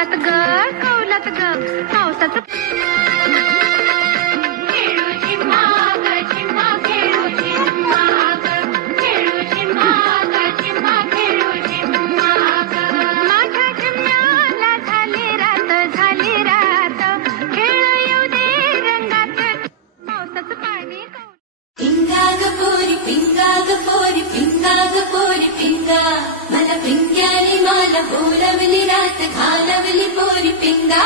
कौलात ग कौलात ग पावसाचं खेळू चिम्मा ग चिम्मा खेळू चिम्मा ग खेळू चिम्मा ग चिम्मा खेळू चिम्मा ग माझ्या चिम्म्याला झाली रात खेळ येऊ दे रंगात पावसाचं पाणी पिंगा ग पोरी पिंगा ग पोरी पिंगा ग पोरी पिंगा मला पिंग्याने मला बोलवली रात घालवली पोरी पिंगा